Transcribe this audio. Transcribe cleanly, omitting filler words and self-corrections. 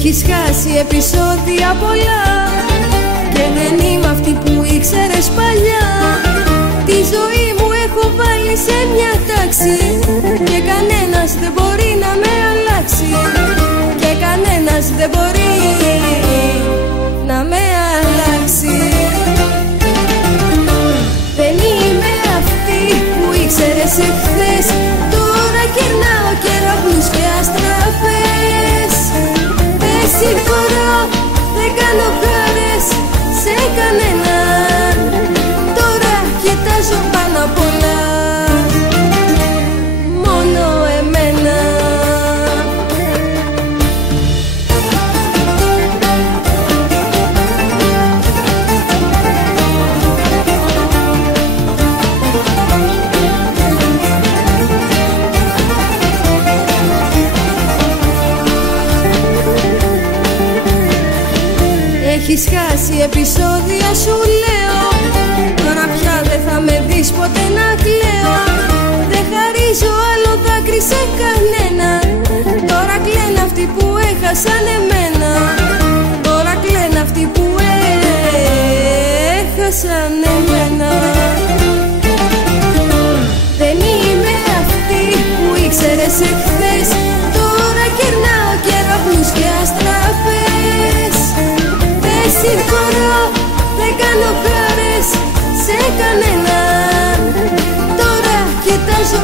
Έχεις χάσει επεισόδια πολλά και δεν είμαι αυτή που ήξερες παλιά. Τη ζωή μου έχω βάλει σε μια τάξη και κανένας δεν μπορεί να με αλλάξει. Και κανένας δεν μπορεί να με αλλάξει. Δεν είμαι αυτή που ήξερες εχθές. Τώρα κερνάω κεραυνούς και αστραφές. Δεν συγχωρώ, δεν κάνω χάρες σε κανέναν. Τώρα κοιτάζω πάνω απ' όλα μόνο εμένα. Έχεις χάσει επεισόδια σου λέω. Τώρα πια δεν θα με δεις ποτέ να κλαίω. Δεν χαρίζω άλλο δάκρυ σε κανένα. Τώρα κλαίνε αυτοί που έχασαν εμένα. Τώρα κλαίνε αυτοί που έχασαν εμένα. Δεν είμαι αυτή που ήξερες εχθές. Τώρα κερνάω κεραυνούς και αστραφές. Δεν συγχωρώ, δεν κάνω χάρες σε κανέναν. Τώρα κοιτάζω